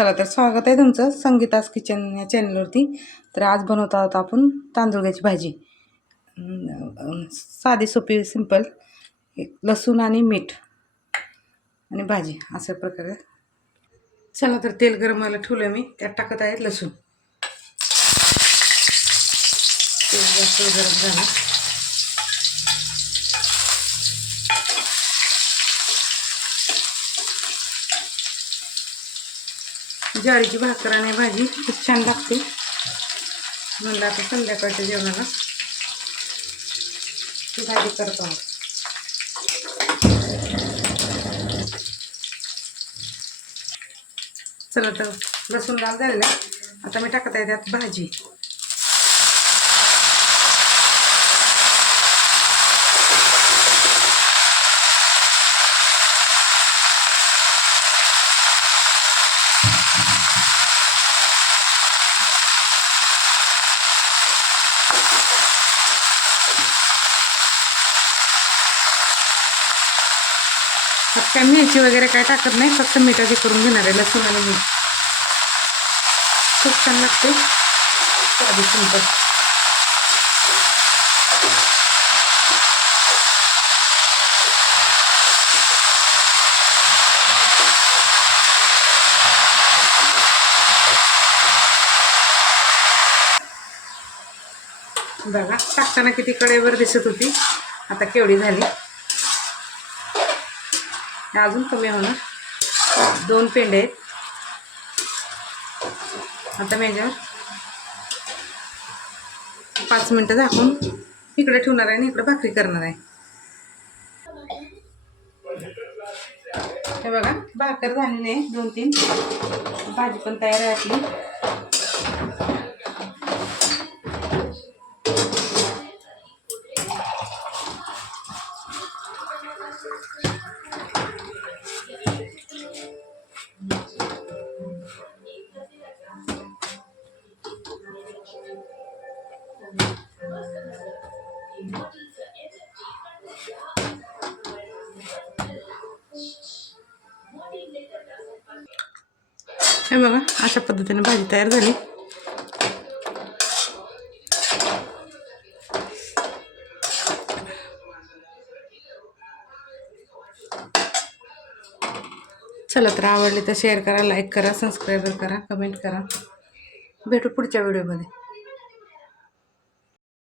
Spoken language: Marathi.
चला तर स्वागत आहे तुमचं संगीतास किचन या चॅनलवरती. तर आज बनवत आहोत आपण तांदुळग्याची भाजी. साधी सोपी सिंपल एक लसूण आणि मीठ आणि भाजी अशा प्रकारे. चला तर तेल गरम व्हायला ठेवलं मी. त्यात टाकत आहे लसूण. तेल जास्त गरम झालं. ज्वारीची भाकर आणि भाजी खूप छान लागते. म्हणलं आता संध्याकाळच्या जेवणाला ती भाजी करतो चला तर लसूण लाल झालेला आता मी टाकत आहे त्यात भाजी. आता काय मिरची वगैरे काय टाकत नाही फक्त मिठाची करून घेणार आहे लसूण आणि मीठ. खूप छान लागते. साधी सिंपल बघा टाकताना किती कडेवर दिसत होती. आता केवढी झाली. अजून कमी होणार. दोन पेंडे आहेत. आता मी याच्यावर पाच मिनटं झाकून इकडे ठेवणार आहे आणि इकडे भाकरी करणार आहे. हे बघा भाकर झालेली आहे दोन तीन भाजी पण तयार आहे आपली. हे बघा अशा पद्धतीने भाजी तयार झाली. चला तर आवडली तर शेअर करा लाईक करा सबस्क्राईबर करा कमेंट करा. भेटू पुढच्या व्हिडिओमध्ये